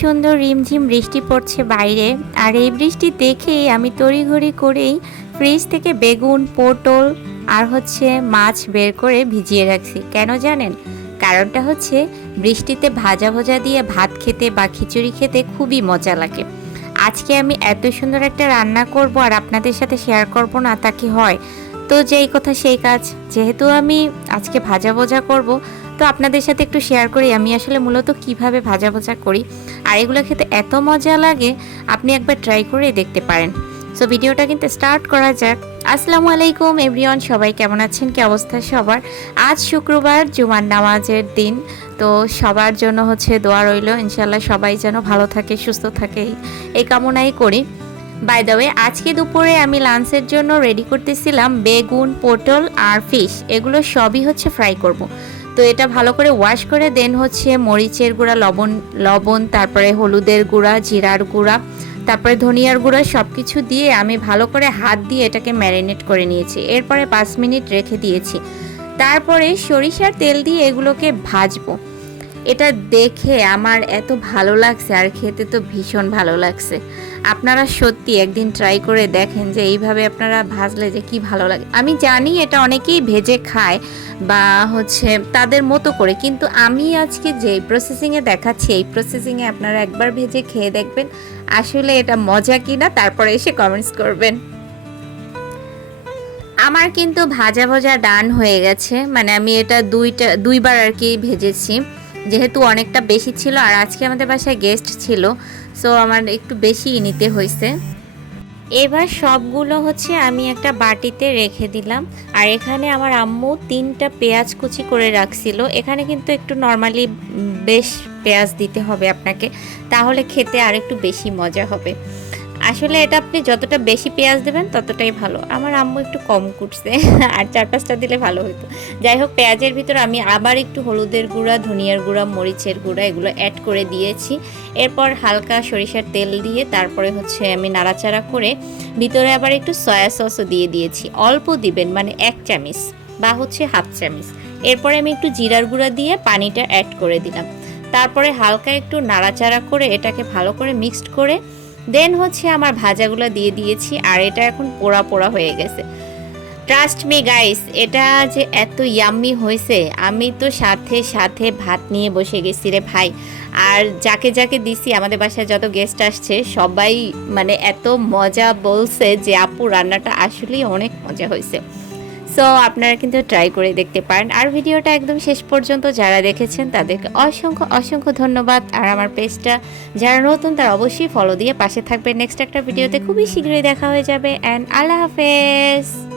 সুন্দর রিমঝিম বৃষ্টি পড়ছে বাইরে। আর এই বৃষ্টি দেখেই আমি তড়িঘড়ি করেই ফ্রিজ থেকে বেগুন, পটল আর হচ্ছে মাছ বের করে ভিজিয়ে রাখছি। কেন জানেন? কারণটা হচ্ছে বৃষ্টিতে ভাজা ভাজা দিয়ে ভাত খেতে বা খিচুড়ি খেতে খুবই মজা লাগে। আজকে আমি এত সুন্দর একটা রান্না করব আর আপনাদের সাথে শেয়ার করব না, তা কি হয়? তো যেই কথা সেই কাজ, যেহেতু আমি আজকে ভাজা ভাজা করব, তো আপনাদের সাথে একটু শেয়ার করি আমি আসলে মূলত কিভাবে ভাজা ভাজা করি। আর এগুলো খেতে এত মজা লাগে, আপনি একবার ট্রাই করে দেখতে পারেন। সো ভিডিওটা কিন্তু স্টার্ট করা যাক। আসসালামু আলাইকুম এভরিওয়ান, সবাই কেমন আছেন, কি অবস্থা সবার? আজ শুক্রবার, জুমার নামাজের দিন। তো সবার জন্য হচ্ছে দোয়া রইল, ইনশাল্লাহ সবাই যেন ভালো থাকে, সুস্থ থাকে, এই কামনাই করি। বাই দ্য ওয়ে, আজকে দুপুরে আমি লাঞ্চের জন্য রেডি করতেছিলাম বেগুন, পটল আর ফিশ। এগুলো সবই হচ্ছে ফ্রাই করব। তো এটা ভালো করে ওয়াশ করে দেন হচ্ছে মরিচের গুঁড়া, লবণ, তারপরে হলুদের গুঁড়া, জিরার গুঁড়া, তারপরে ধনিয়ার গুঁড়া সব কিছু দিয়ে আমি ভালো করে হাত দিয়ে এটাকে ম্যারিনেট করে নিয়েছি। এরপরে 5 মিনিট রেখে দিয়েছি। তারপরে সরিষার তেল দিয়ে এগুলোকে ভাজবো। এটা দেখে আমার এত ভালো লাগছে আর খেতে তো ভীষণ ভালো লাগছে। আপনারা সত্যি একদিন ট্রাই করে দেখেন যে এইভাবে আপনারা ভাজলে যে কি ভালো লাগে। আমি জানি এটা অনেকেই ভেজে খায় বা হচ্ছে তাদের মতো করে, কিন্তু আমি আজকে যে প্রসেসিংয়ে দেখাচ্ছি এই প্রসেসিংয়ে আপনারা একবার ভেজে খেয়ে দেখবেন আসলে এটা মজা কিনা, তারপরে এসে কমেন্টস করবেন। আমার কিন্তু ভাজা ভাজা ডান হয়ে গেছে, মানে আমি এটা দুইবার আর কি ভেজেছি, যেহেতু অনেকটা বেশি ছিল আর আজকে আমাদের বাসায় গেস্ট ছিল, সো আমার একটু বেশিই নিতে হয়েছে। এবার সবগুলো হচ্ছে আমি একটা বাটিতে রেখে দিলাম। আর এখানে আমার আম্মু 3টা পেঁয়াজ কুচি করে রাখছিল। এখানে কিন্তু একটু নর্মালি বেশ পেঁয়াজ দিতে হবে আপনাকে, তাহলে খেতে আর একটু বেশি মজা হবে। আসলে এটা আপনি যতটা বেশি পেঁয়াজ দেবেন ততটাই ভালো। আমার আম্মু একটু কম কুটছে, আর 4-5টা দিলে ভালো হতো। যাই হোক, পেঁয়াজের ভিতরে আমি আবার একটু হলুদের গুঁড়া, ধনিয়ার গুঁড়া, মরিচের গুঁড়া এগুলো অ্যাড করে দিয়েছি। এরপর হালকা সরিষার তেল দিয়ে তারপরে হচ্ছে আমি নাড়াচাড়া করে ভিতরে আবার একটু সয়া সসও দিয়ে দিয়েছি। অল্প দিবেন, মানে 1 চামচ বা হচ্ছে হাফ চামচ। এরপরে আমি একটু জিরার গুঁড়া দিয়ে পানিটা অ্যাড করে দিলাম। তারপরে হালকা একটু নাড়াচাড়া করে এটাকে ভালো করে মিক্সড করে দেন হচ্ছে আমার ভাজাগুলো দিয়ে দিয়েছি। আর এটা এখন পোড়া পোড়া হয়ে গেছে। ট্রাস্ট মি গাইস, এটা যে এত ইয়াম্মি হয়েছে, আমি তো সাথে সাথে ভাত নিয়ে বসে গেছি রে ভাই। আর যাকে যাকে দিছি, আমাদের বাসায় যত গেস্ট আসছে সবাই মানে এত মজা বলছে যে আপু রান্নাটা আসলেই অনেক মজা হয়েছে। সো আপনারা কিন্তু ট্রাই করে দেখতে পারেন। আর ভিডিওটা একদম শেষ পর্যন্ত যারা দেখেছেন তাদেরকে অসংখ্য অসংখ্য ধন্যবাদ। আর আমার পেজটা যারা নতুন তারা অবশ্যই ফলো দিয়ে পাশে থাকবে। নেক্সট একটা ভিডিওতে খুবই শীঘ্রই দেখা হয়ে যাবে। অ্যান্ড আল্লাহ হাফেজ।